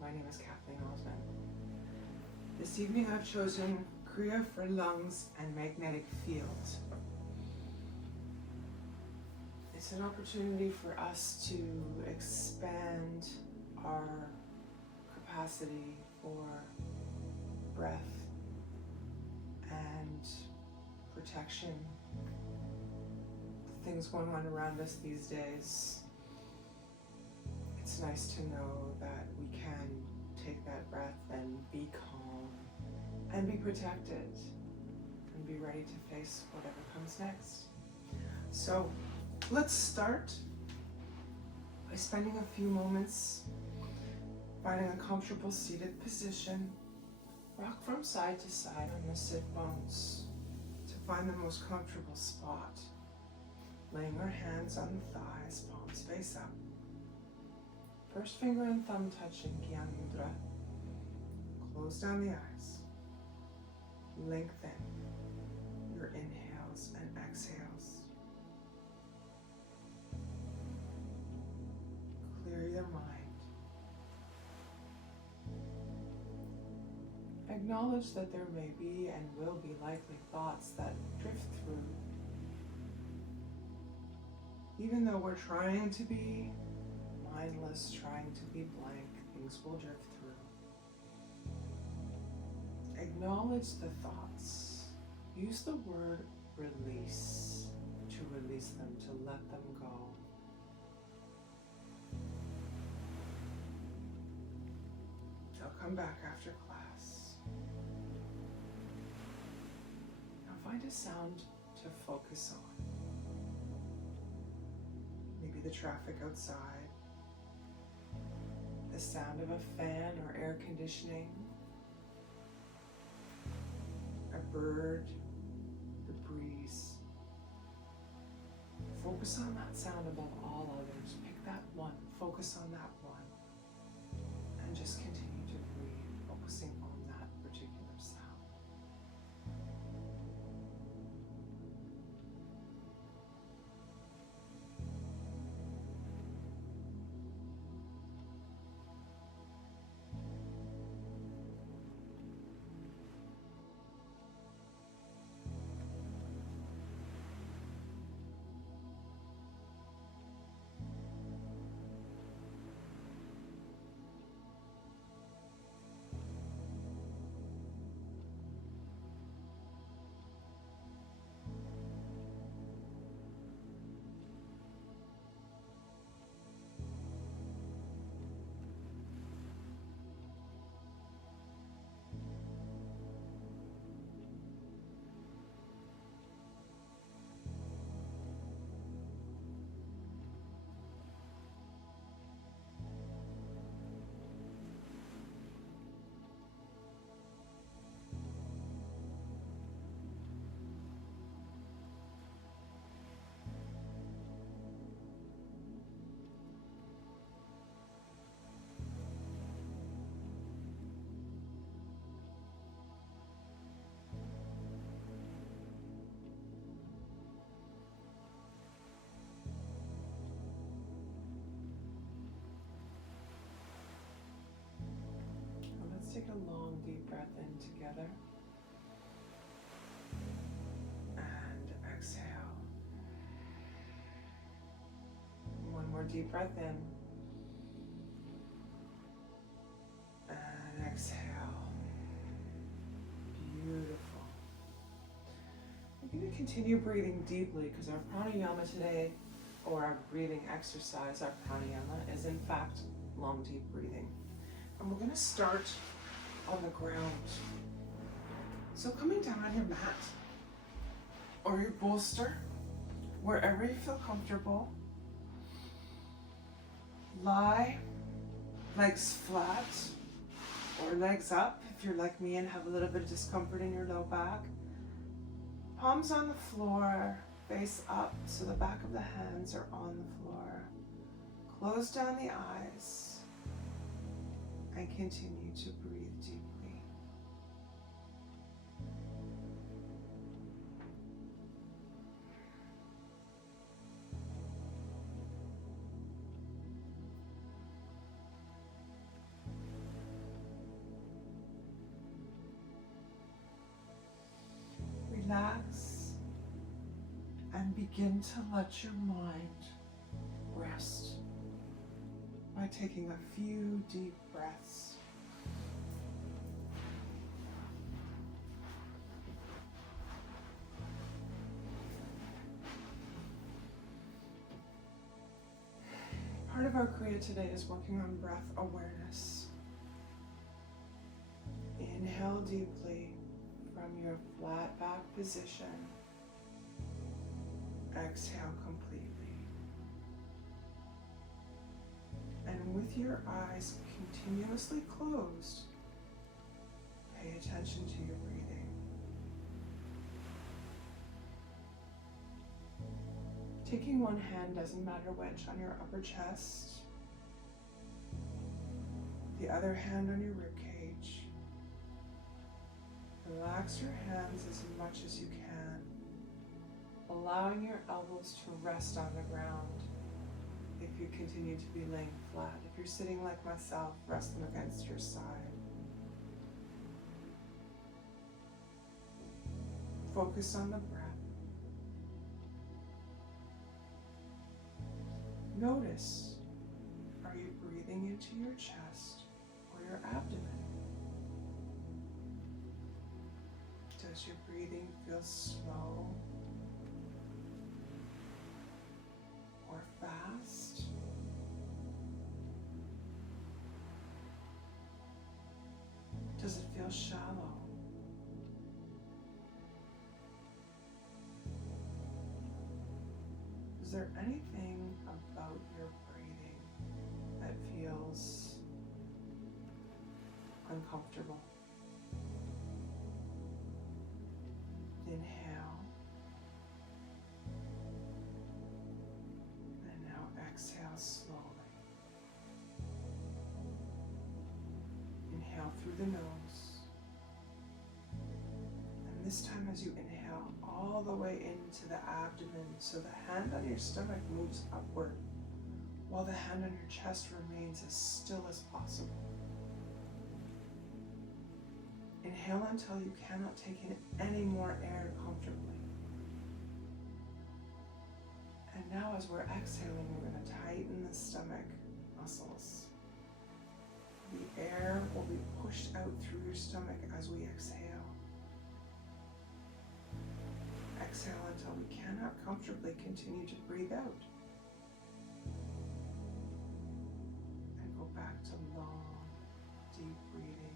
My name is Kathleen Osmond. This evening I've chosen Kriya for lungs and magnetic field. It's an opportunity for us to expand our capacity for breath and protection. The things going on around us these days, it's nice to know that we can take that breath and be calm and be protected and be ready to face whatever comes next. So let's start by spending a few moments finding a comfortable seated position. Rock from side to side on the sit bones to find the most comfortable spot. Laying our hands on the thighs, palms face up. First finger and thumb touching, Gyan Mudra. Close down the eyes. Lengthen your inhales and exhales. Clear your mind. Acknowledge that there may be and will be likely thoughts that drift through. Even though we're trying to be mindless, trying to be blank, things will drift through. Acknowledge the thoughts. Use the word release to release them, to let them go. They'll come back after class. Now find a sound to focus on. Maybe the traffic outside, the sound of a fan or air conditioning, a bird, the breeze. Focus on that sound above all others. Pick that one, focus on that one, and just continue to breathe, focusing on that particular sound. Take a long, deep breath in together. And exhale. One more deep breath in. And exhale. Beautiful. We're going to continue breathing deeply because our pranayama today, or our breathing exercise, our pranayama, is in fact long, deep breathing. And we're going to start on the ground. So coming down on your mat or your bolster, wherever you feel comfortable, lie legs flat or legs up if you're like me and have a little bit of discomfort in your low back. Palms on the floor, face up so the back of the hands are on the floor. Close down the eyes and continue to breathe deeply. relax and begin to let your mind rest by taking a few deep breaths. Part of our Kriya today is working on breath awareness. Inhale deeply from your flat back position. Exhale completely. And with your eyes continuously closed, pay attention to your breathing. Taking one hand, doesn't matter which, on your upper chest, the other hand on your ribcage. Relax your hands as much as you can, allowing your elbows to rest on the ground if you continue to be laying flat. If you're sitting like myself, rest them against your side. Focus on the breath. Notice, are you breathing into your chest or your abdomen? Does your breathing feel slow or fast? Does it feel shallow? Is there anything about your breathing that feels uncomfortable? Inhale. And now exhale slowly. Inhale through the nose. And this time as you inhale all the way into the abdomen, so the hand on your stomach moves upward while the hand on your chest remains as still as possible. Inhale until you cannot take in any more air comfortably. And now as we're exhaling, we're going to tighten the stomach muscles. The air will be pushed out through your stomach as we exhale. Exhale until we cannot comfortably continue to breathe out. And go back to long, deep breathing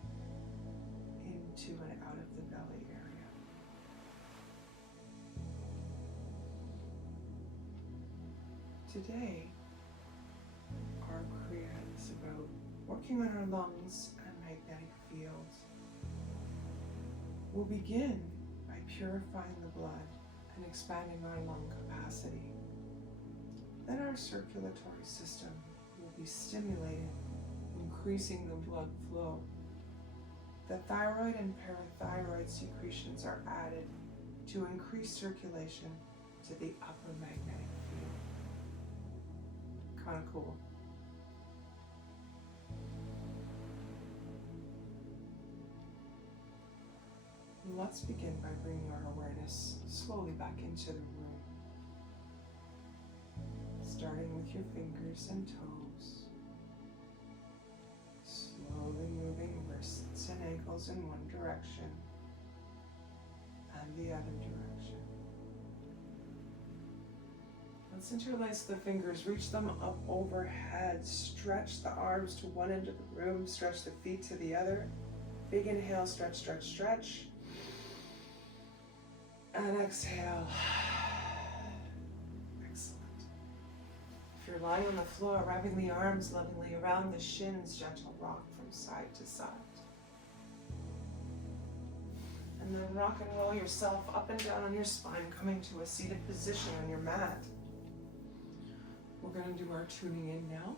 into and out of the belly area. Today, our Kriya is about working on our lungs and magnetic fields. We'll begin by purifying the blood and expanding our lung capacity. Then our circulatory system will be stimulated, increasing the blood flow. The thyroid and parathyroid secretions are added to increase circulation to the upper magnetic field. Kind of cool. Let's begin by bringing our awareness slowly back into the room, starting with your fingers and toes, slowly moving wrists and ankles in one direction and the other direction. Let's interlace the fingers, reach them up overhead, stretch the arms to one end of the room, stretch the feet to the other. Big inhale, stretch, stretch, stretch. And exhale. Excellent. If you're lying on the floor, wrapping the arms lovingly around the shins, gentle rock from side to side. And then rock and roll yourself up and down on your spine, coming to a seated position on your mat. We're going to do our tuning in now.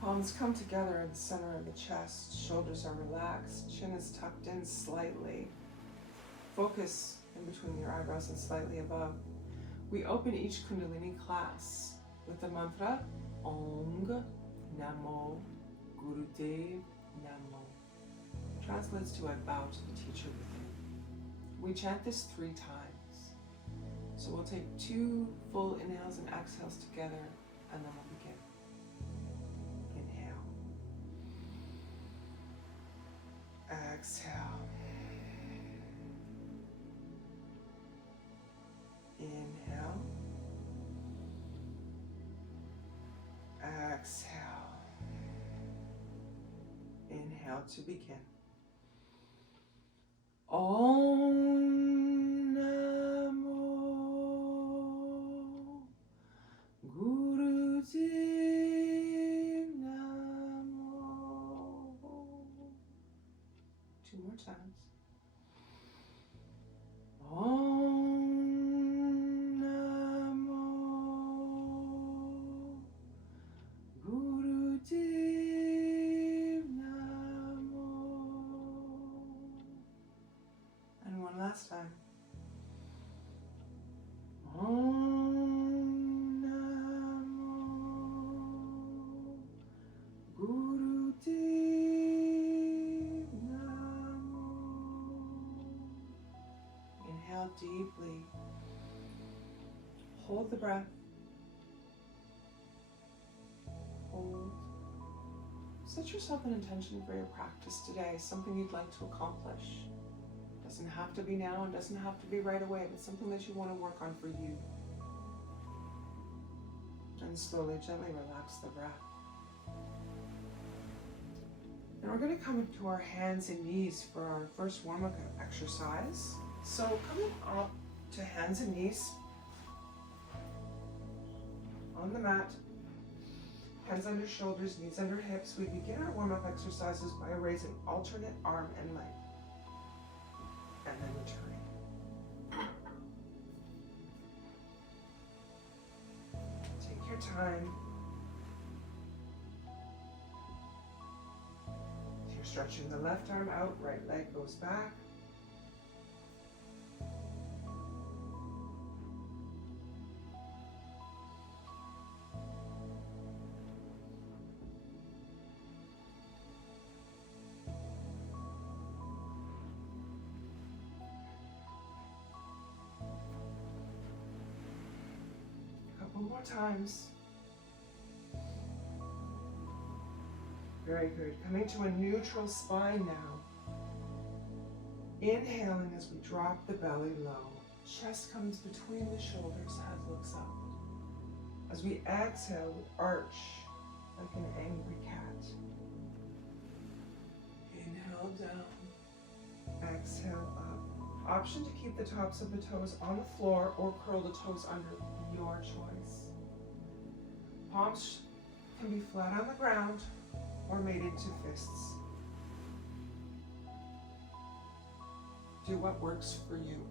Palms come together in the center of the chest, shoulders are relaxed, chin is tucked in slightly. Focus in between your eyebrows and slightly above. We open each Kundalini class with the mantra Om Namo Gurudev Namo. translates to I bow to the teacher within. We chant this 3 times. So we'll take 2 full inhales and exhales together, and then we'll begin. Inhale. Exhale. Inhale. Exhale. Inhale to begin. Om Namo Gurudev Namo. 2 more times. Om Namo Gurudev Namo. And one last time. Om Namo Gurudev Namo. Inhale deeply. Hold the breath. Hold. Set yourself an intention for your practice today, something you'd like to accomplish. Doesn't have to be now and doesn't have to be right away, but something that you want to work on for you. And slowly, gently relax the breath. And we're going to come into our hands and knees for our first warm-up exercise. So coming up to hands and knees on the mat, hands under shoulders, knees under hips, we begin our warm-up exercises by raising alternate arm and leg. And then returning. Take your time. If you're stretching the left arm out, right leg goes back. More times. Very good. Coming to a neutral spine now. Inhaling as we drop the belly low. Chest comes between the shoulders, head looks up. As we exhale, we arch like an angry cat. Inhale down. Exhale up. Option to keep the tops of the toes on the floor or curl the toes under, your choice. Palms can be flat on the ground or made into fists. Do what works for you.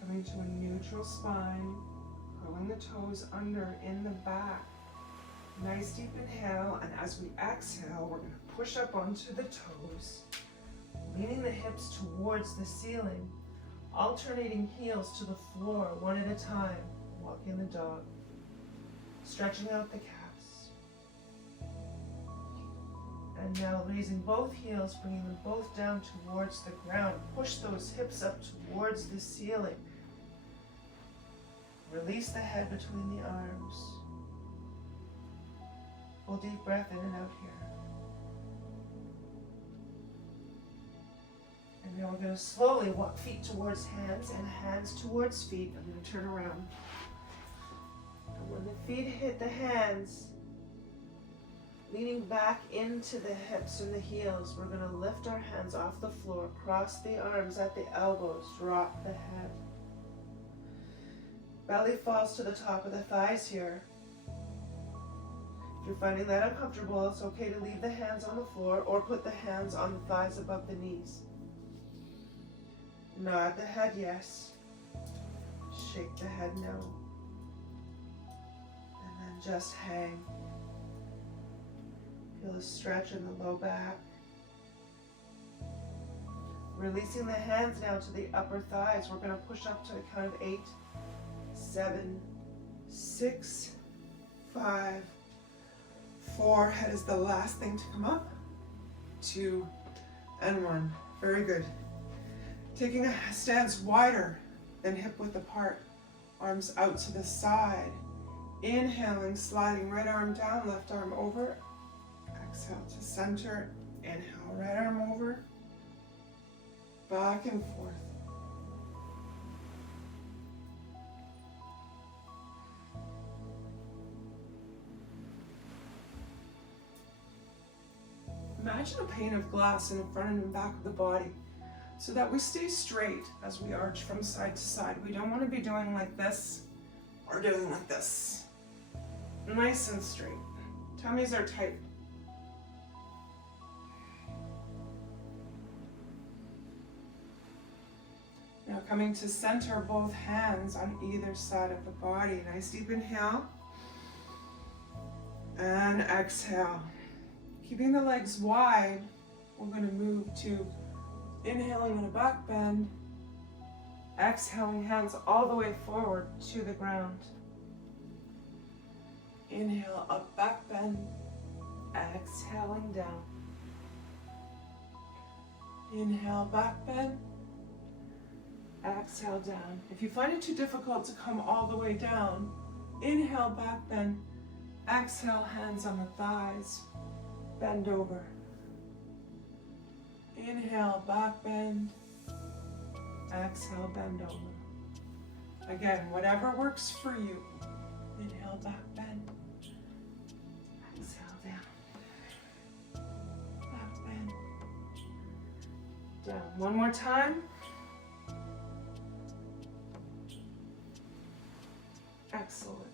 Coming to a neutral spine, curling the toes under in the back. Nice deep inhale, and as we exhale, we're going to push up onto the toes, leaning the hips towards the ceiling, alternating heels to the floor one at a time, walking the dog, stretching out the calves. And now raising both heels, bringing them both down towards the ground. Push those hips up towards the ceiling. Release the head between the arms. Full deep breath in and out here. And now we're going to slowly walk feet towards hands and hands towards feet. I'm going to turn around. And when the feet hit the hands, leaning back into the hips and the heels, we're going to lift our hands off the floor, cross the arms at the elbows, drop the head. Belly falls to the top of the thighs here. If you're finding that uncomfortable, it's okay to leave the hands on the floor or put the hands on the thighs above the knees. Nod the head yes. Shake the head no. And then just hang. Feel a stretch in the low back. Releasing the hands now to the upper thighs. We're going to push up to a count of 8, 7, 6, 5, 4. Head is the last thing to come up. 2 and 1. Very good. Taking a stance wider than hip width apart. Arms out to the side. Inhaling, sliding right arm down, left arm over. Exhale to center. Inhale, right arm over. Back and forth. Imagine a pane of glass in the front and back of the body so that we stay straight as we arch from side to side. We don't want to be doing like this or doing like this. Nice and straight. Tummies are tight. Now coming to center, both hands on either side of the body. Nice deep inhale. And exhale. Keeping the legs wide, we're going to move to inhaling in a back bend. Exhaling, hands all the way forward to the ground. Inhale, up, back bend. Exhaling down. Inhale, back bend. Exhale down. If you find it too difficult to come all the way down, inhale, back bend. Exhale, hands on the thighs. Bend over. Inhale, back bend. Exhale, bend over. Again, whatever works for you. Inhale, back bend. Exhale, down. Back bend. Down. One more time. Excellent.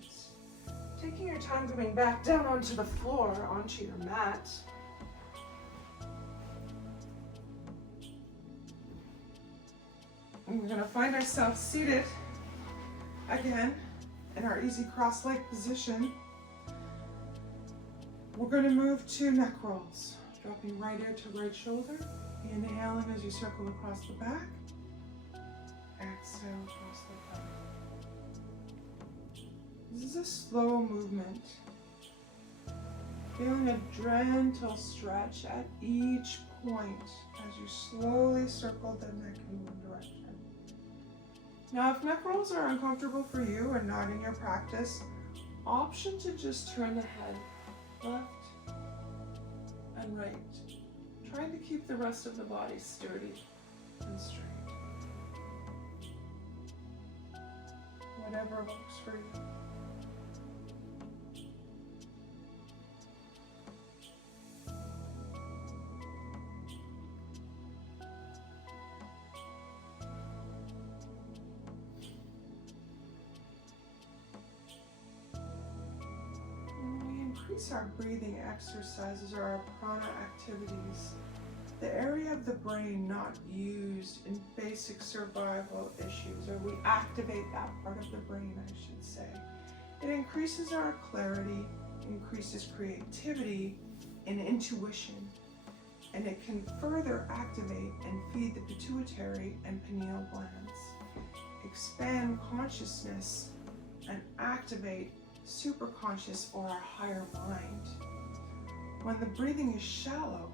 Taking your time coming back down onto the floor, onto your mat. And we're going to find ourselves seated again in our easy cross-leg position. We're going to move to neck rolls. Dropping right ear to right shoulder. Inhaling as you circle across the back. Exhale across the back. This is a slow movement. Feeling a gentle stretch at each point as you slowly circle the neck in one direction. Now, if neck rolls are uncomfortable for you or not in your practice, option to just turn the head left and right, trying to keep the rest of the body sturdy and straight. Whatever works for you. Our breathing exercises or our prana activities, the area of the brain not used in basic survival issues, or we activate that part of the brain, I should say. It increases our clarity, increases creativity and intuition, and it can further activate and feed the pituitary and pineal glands, expand consciousness, and activate superconscious or our higher mind. When the breathing is shallow,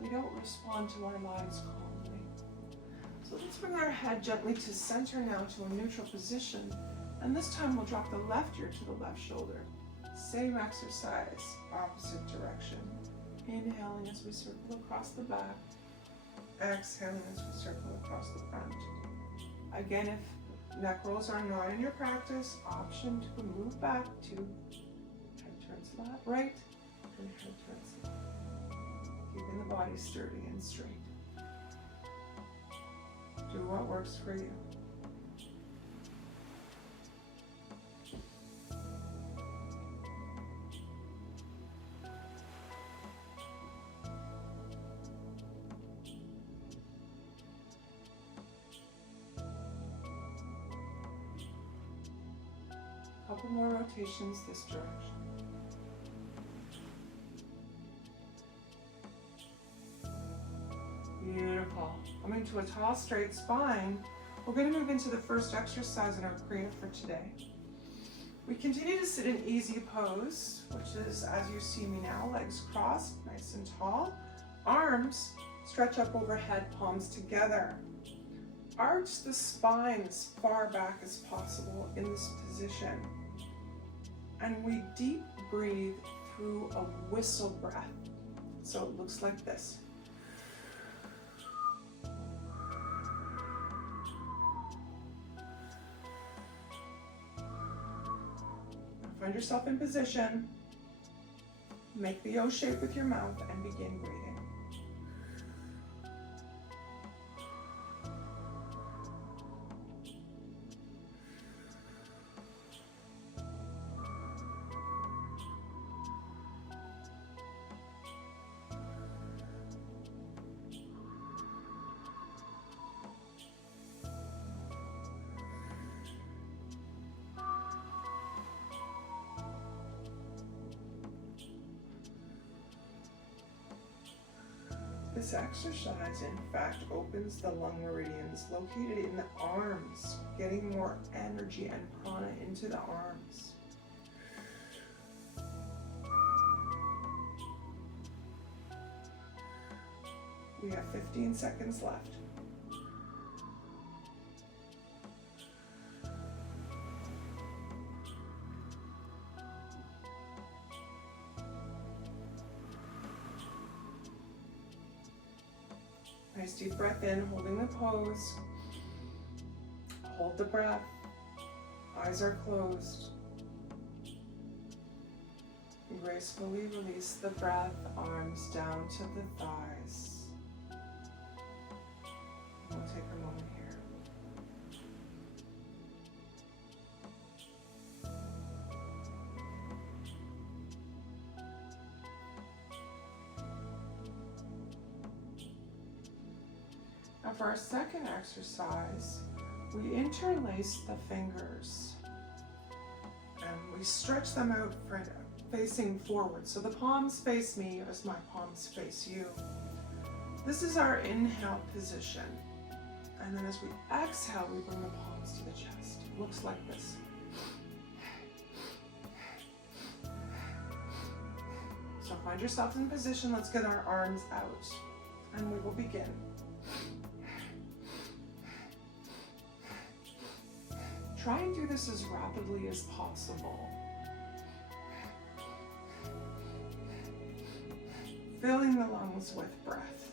we don't respond to our lives calmly. So let's bring our head gently to center now to a neutral position, and this time we'll drop the left ear to the left shoulder. Same exercise, opposite direction. Inhaling as we circle across the back, exhaling as we circle across the front. Again, if neck rolls are not in your practice, option to move back to head turns left, right, and head turns left. Keeping the body sturdy and straight. Do what works for you. couple more rotations this direction. Beautiful. Coming to a tall, straight spine, we're going to move into the first exercise in our Kriya for today. We continue to sit in easy pose, which is as you see me now, legs crossed, nice and tall. Arms stretch up overhead, palms together. Arch the spine as far back as possible in this position. And we deep breathe through a whistle breath. So it looks like this. Find yourself in position. Make the O shape with your mouth and begin breathing. This exercise, in fact, opens the lung meridians located in the arms, getting more energy and prana into the arms. We have 15 seconds left. Nice deep breath in, holding the pose. Hold the breath. Eyes are closed. Gracefully release the breath, arms down to the thighs. We'll take a moment here. Now for our second exercise, we interlace the fingers and we stretch them out facing forward. So the palms face me as my palms face you. This is our inhale position. And then as we exhale, we bring the palms to the chest. It looks like this. So find yourself in position. Let's get our arms out and we will begin. Try and do this as rapidly as possible. Filling the lungs with breath.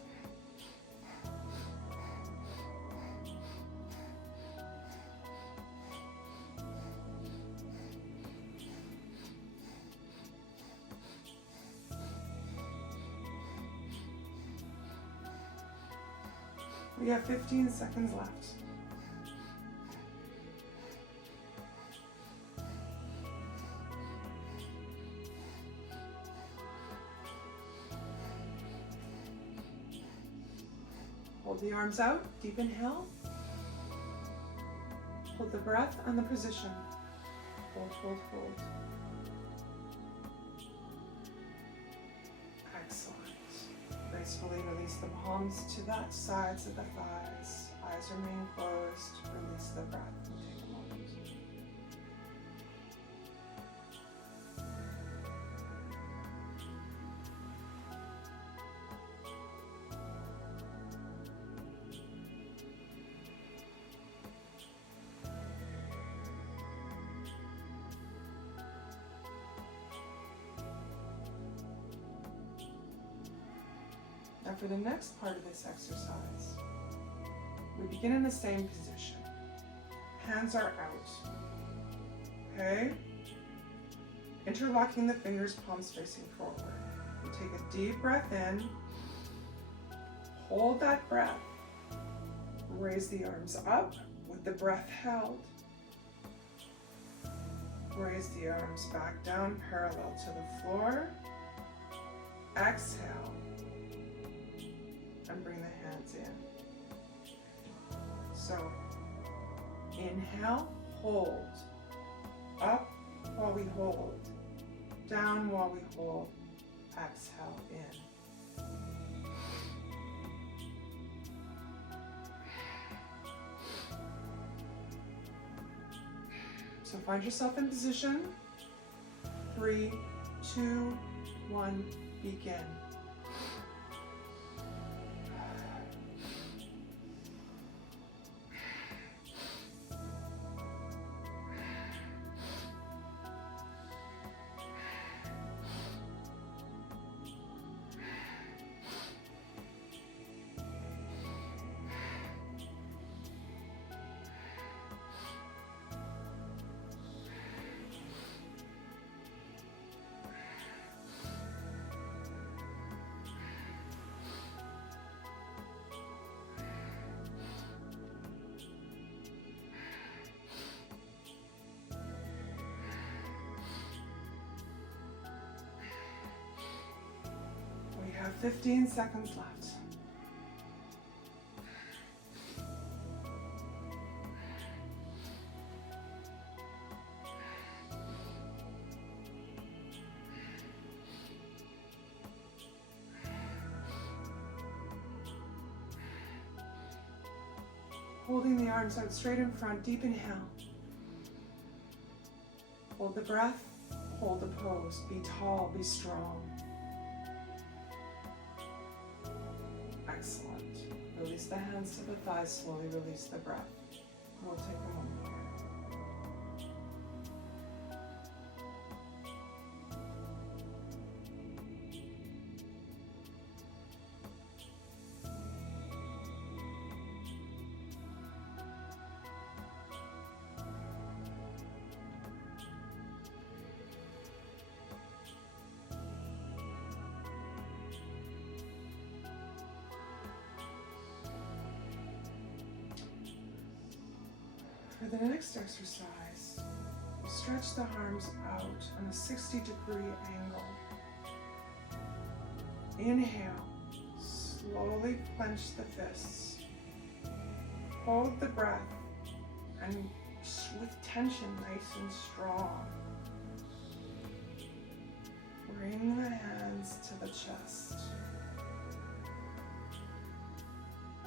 We have 15 seconds left. Hold the arms out, deep inhale. Hold the breath and the position. Hold, hold, hold. Excellent. Gracefully release the palms to the sides of the thighs. Eyes remain closed. Release the breath and take a moment. Now for the next part of this exercise, we begin in the same position. Hands are out. Okay? Interlocking the fingers, palms facing forward. We take a deep breath in. Hold that breath. Raise the arms up with the breath held. Raise the arms back down parallel to the floor. Exhale. And bring the hands in. So, inhale, hold, up, while we hold. Down while we hold. Exhale in. So find yourself in position. 3, 2, 1, begin. We have 15 seconds left. Holding the arms out straight in front, deep inhale. Hold the breath, hold the pose. Be tall, be strong. Excellent. Release the hands to the thighs, slowly release the breath. We'll take a moment here. For the next exercise, stretch the arms out on a 60-degree angle. Inhale, slowly clench the fists. Hold the breath and with tension nice and strong. Bring the hands to the chest.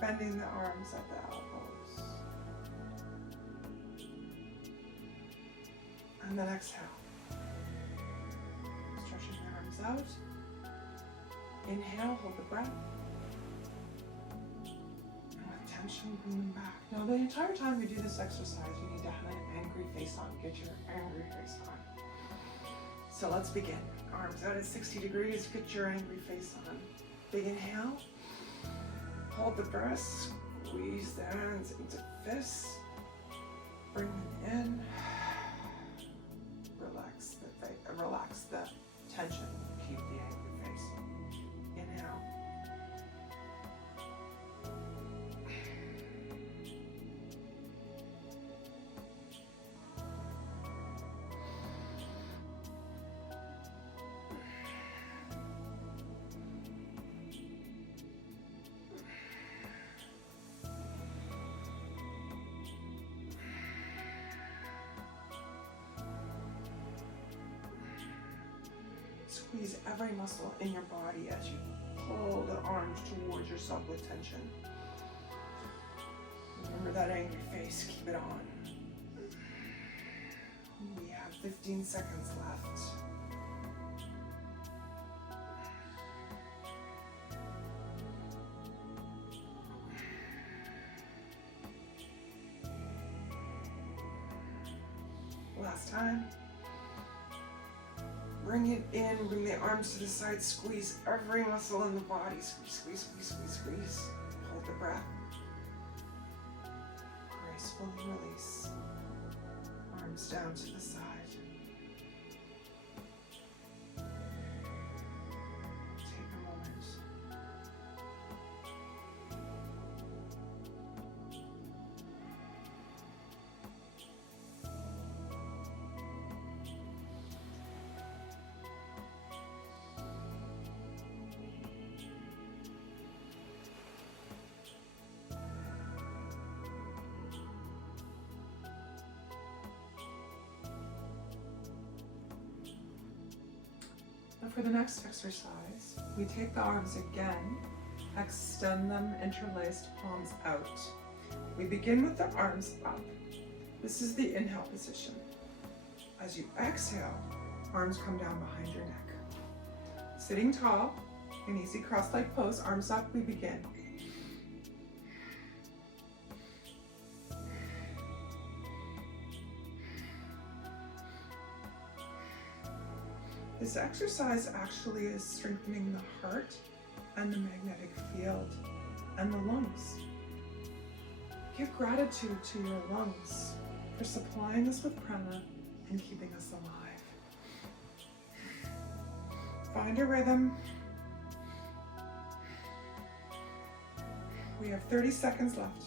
Bending the arms at the elbows. And then exhale. Stretching the arms out. Inhale, hold the breath. And with tension, bring them back. Now, the entire time you do this exercise, you need to have an angry face on. Get your angry face on. So let's begin. Arms out at 60 degrees. Get your angry face on. Big inhale. Hold the breath. Squeeze the hands into fists. Bring them in. Relax the tension. Keep the angry face. Inhale. Squeeze every muscle in your body as you pull the arms towards yourself with tension. Remember that angry face, keep it on. We have 15 seconds left. Last time. Bring it in, bring the arms to the side, squeeze every muscle in the body. Squeeze, squeeze, squeeze, squeeze, squeeze. Hold the breath. Gracefully release. Arms down to the side. Take a moment. And for the next exercise, we take the arms again, extend them interlaced, palms out. We begin with the arms up. This is the inhale position. As you exhale, arms come down behind your neck. Sitting tall, an easy cross-leg pose, arms up, we begin. This exercise actually is strengthening the heart and the magnetic field and the lungs. Give gratitude to your lungs for supplying us with prana and keeping us alive. Find a rhythm. We have 30 seconds left.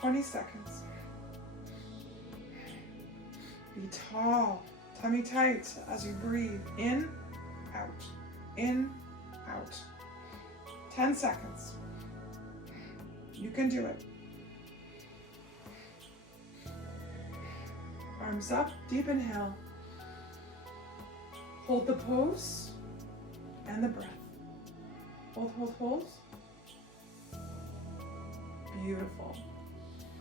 "20 seconds. Be tall, tummy tight as you breathe. In, out, in, out. 10 seconds. You can do it. Arms up, deep inhale. Hold the pose and the breath. Hold, hold, hold. Beautiful.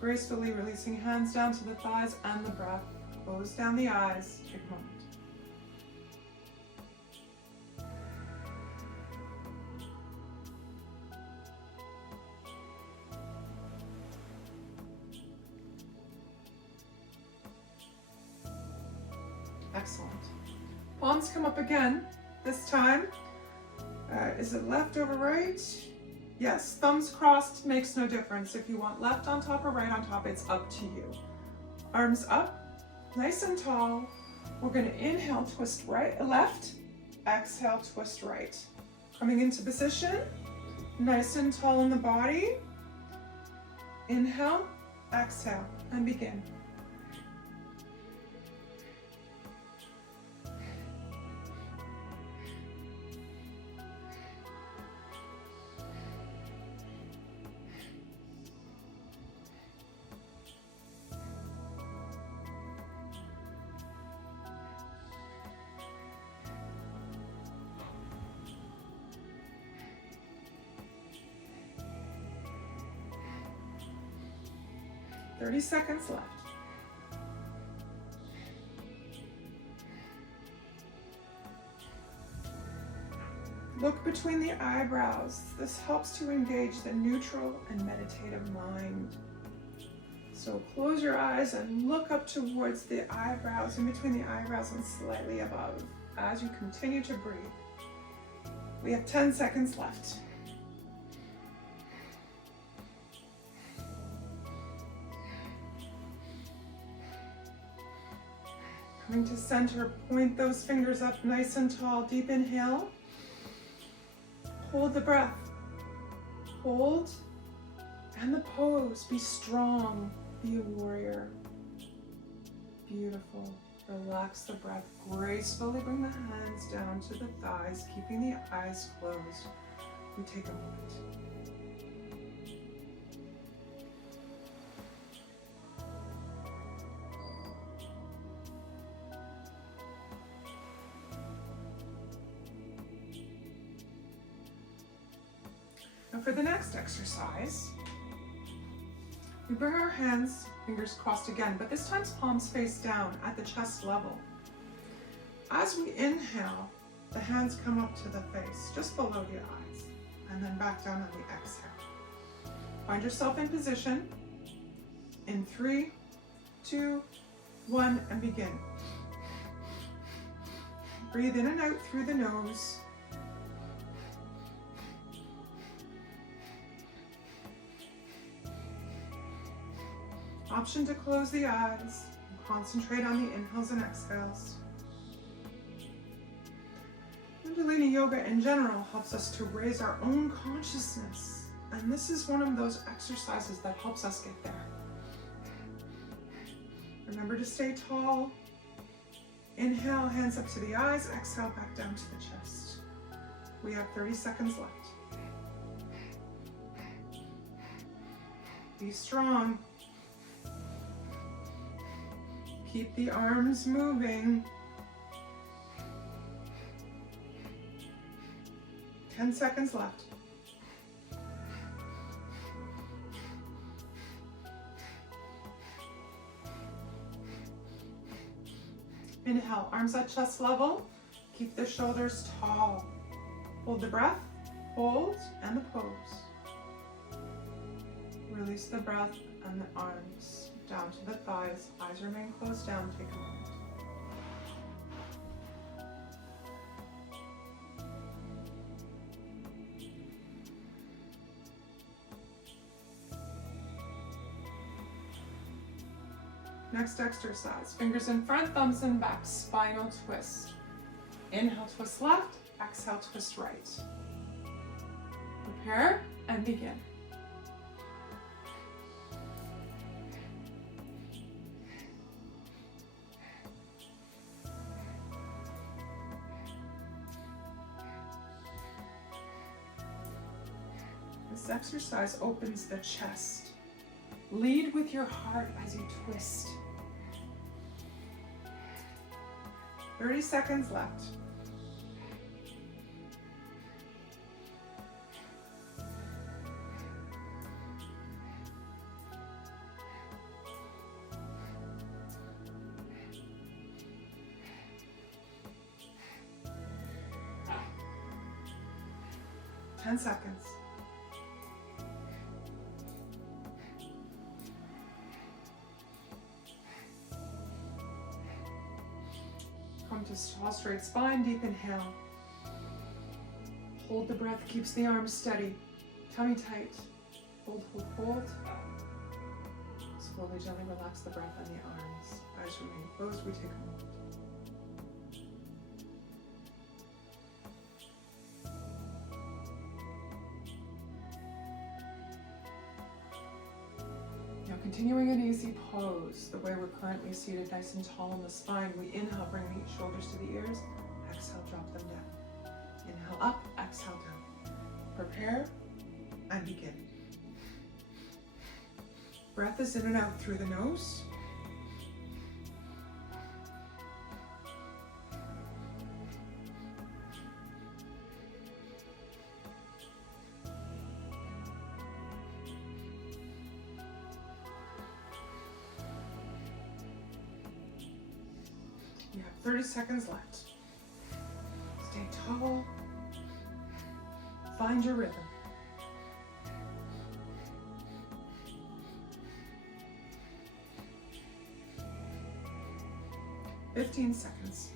Gracefully releasing hands down to the thighs and the breath. Close down the eyes. Take a moment. Excellent. Palms come up again. This time, is it left over right? Yes, thumbs crossed makes no difference. If you want left on top or right on top, it's up to you. Arms up, nice and tall. We're going to inhale, twist right, left, exhale, twist right. Coming into position, nice and tall in the body. Inhale, exhale, and begin. "30 seconds left. Look between the eyebrows. This helps to engage the neutral and meditative mind. So close your eyes and look up towards the eyebrows, in between the eyebrows and slightly above, as you continue to breathe. We have 10 seconds left. Coming to center, point those fingers up nice and tall. Deep inhale. Hold the breath. Hold. And the pose. Be strong. Be a warrior. Beautiful. Relax the breath. Gracefully bring the hands down to the thighs, keeping the eyes closed. We take a moment. Now for the next exercise, we bring our hands, fingers crossed again, but this time palms face down at the chest level. As we inhale, the hands come up to the face, just below the eyes, and then back down on the exhale. Find yourself in position. In 3, 2, 1, and begin. Breathe in and out through the nose. Option to close the eyes and concentrate on the inhales and exhales. Kundalini yoga in general helps us to raise our own consciousness, and this is one of those exercises that helps us get there. Remember to stay tall. Inhale, hands up to the eyes, exhale back down to the chest. We have 30 seconds left. Be strong. Keep the arms moving. 10 seconds left. Inhale, arms at chest level. Keep the shoulders tall. Hold the breath, hold, and the pose. Release the breath and the arms down to the thighs. Eyes remain closed down. Take a moment. Next exercise, fingers in front, thumbs in back, spinal twist. Inhale, twist left, exhale, twist right. Prepare and begin. This exercise opens the chest. Lead with your heart as you twist. 30 seconds left. Ten seconds. Come to tall, straight spine, deep inhale. Hold the breath, keeps the arms steady. Tummy tight. Hold, hold, hold. Slowly, gently relax the breath on the arms. Eyes remain closed, we take a moment. Continuing an easy pose, the way we're currently seated, nice and tall in the spine. We inhale, bring the shoulders to the ears. Exhale, drop them down. Inhale up, exhale down. Prepare and begin. Breath is in and out through the nose. You have 30 seconds left. Stay tall. Find your rhythm. Fifteen seconds.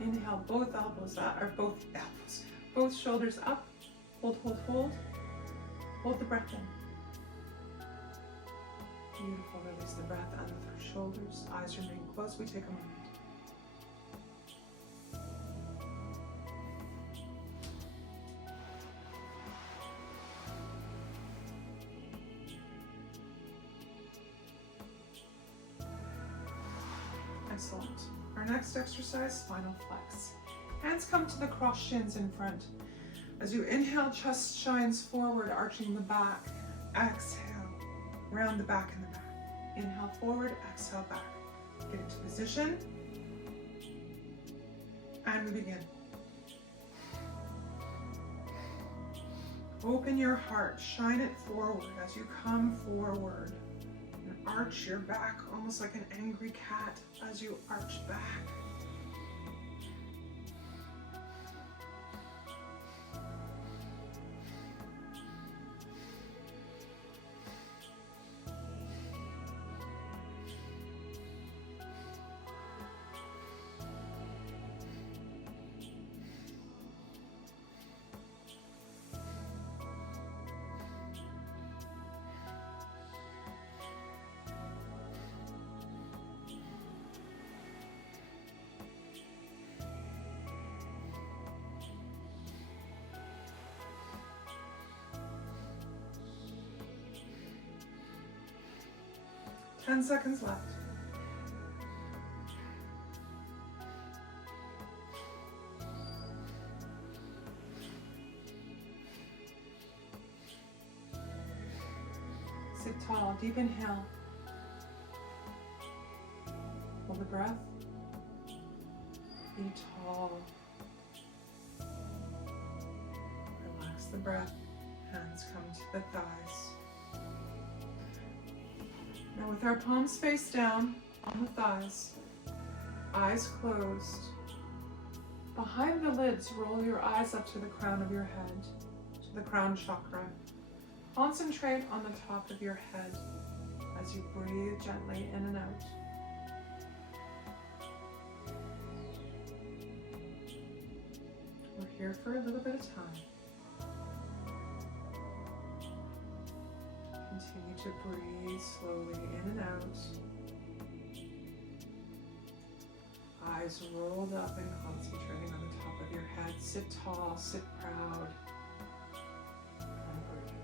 Inhale, both elbows up, or both shoulders up. Hold, hold, hold. Hold the breath in. Beautiful, release the breath under the shoulders. Eyes remain closed, we take a moment. Excellent. Our next exercise, spinal flex. Hands come to the cross shins in front. As you inhale, chest shines forward, arching the back. Exhale, round the back and the back. Inhale forward, exhale back. Get into position. And we begin. Open your heart, shine it forward as you come forward. And arch your back, almost like an angry cat as you arch back. Ten seconds left. Deep inhale. Hold the breath. Be tall. Relax the breath. Hands come to the thighs. Now with our palms face down on the thighs, eyes closed. Behind the lids, roll your eyes up to the crown of your head, to the crown chakra. Concentrate on the top of your head as you breathe gently in and out. We're here for a little bit of time. Continue to breathe slowly in and out. Eyes rolled up and concentrating on the top of your head. Sit tall, sit proud, and breathe.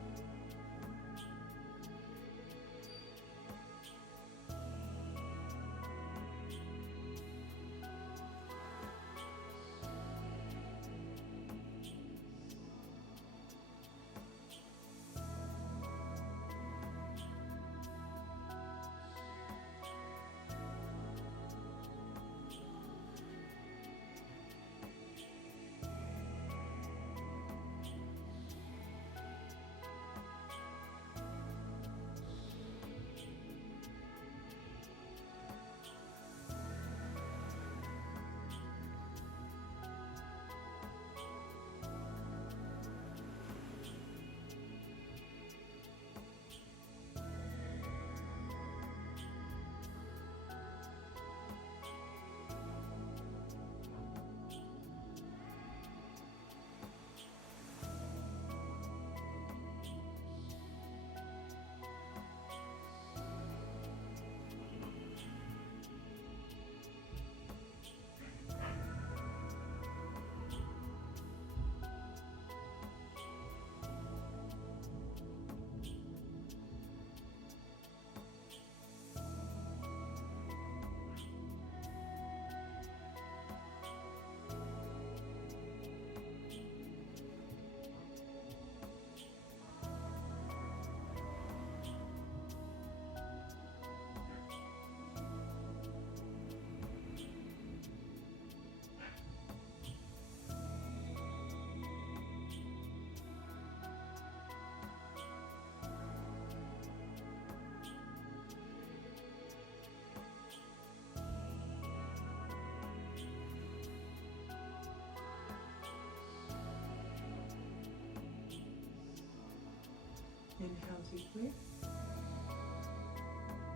Inhale deeply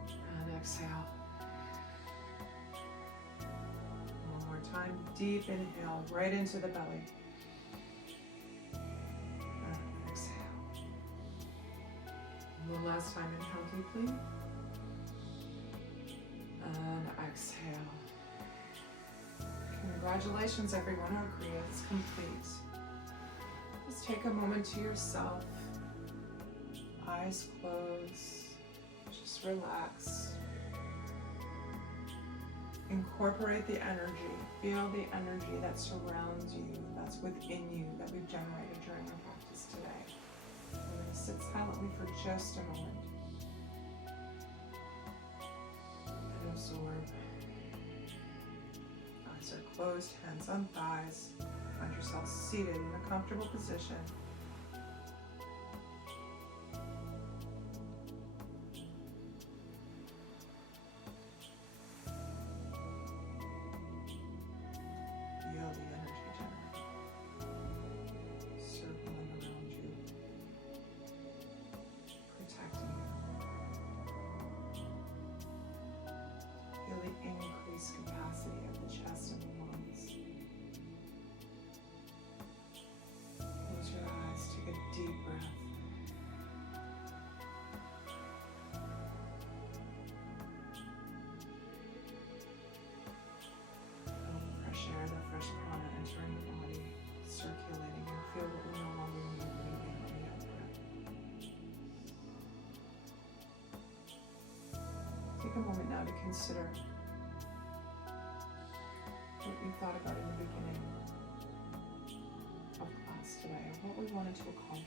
and exhale. One more time, deep inhale right into the belly. And exhale. One last time, inhale deeply and exhale. Congratulations everyone, our Kriya is complete. Just take a moment to yourself. Eyes closed, just relax. Incorporate the energy, feel the energy that surrounds you, that's within you, that we've generated during our practice today. We're going to sit silently for just a moment and absorb. Eyes are closed, hands on thighs. Find yourself seated in a comfortable position. Capacity of the chest and the lungs. Close your eyes, take a deep breath. Feel the fresh air, the fresh prana entering the body, circulating, and feel what we no longer need leaving on the out breath. Take a moment now to consider what you thought about in the beginning of class today, what we wanted to accomplish.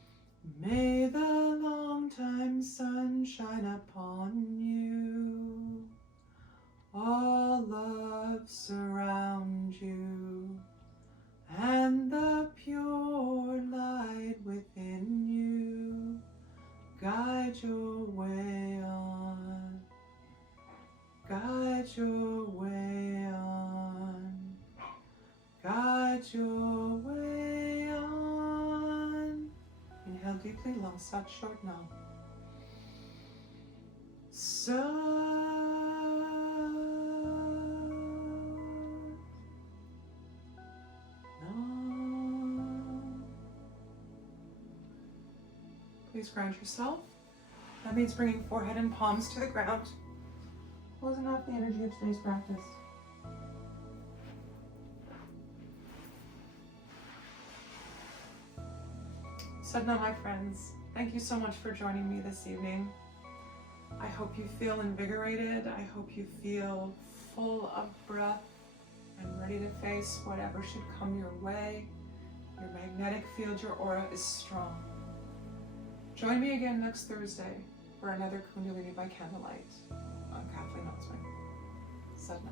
May the long-time sun shine upon you. All love surround you, and the pure light within you guide your way on. Guide your way on. Guide your way on. Inhale deeply, long, sat, short, now. Please ground yourself. That means bringing forehead and palms to the ground. Closing off the energy of today's practice. Sadhana, my friends, thank you so much for joining me this evening. I hope you feel invigorated. I hope you feel full of breath and ready to face whatever should come your way. Your magnetic field, your aura is strong. Join me again next Thursday for another Kundalini by Candlelight on Kathleen.osmond. Sadhana.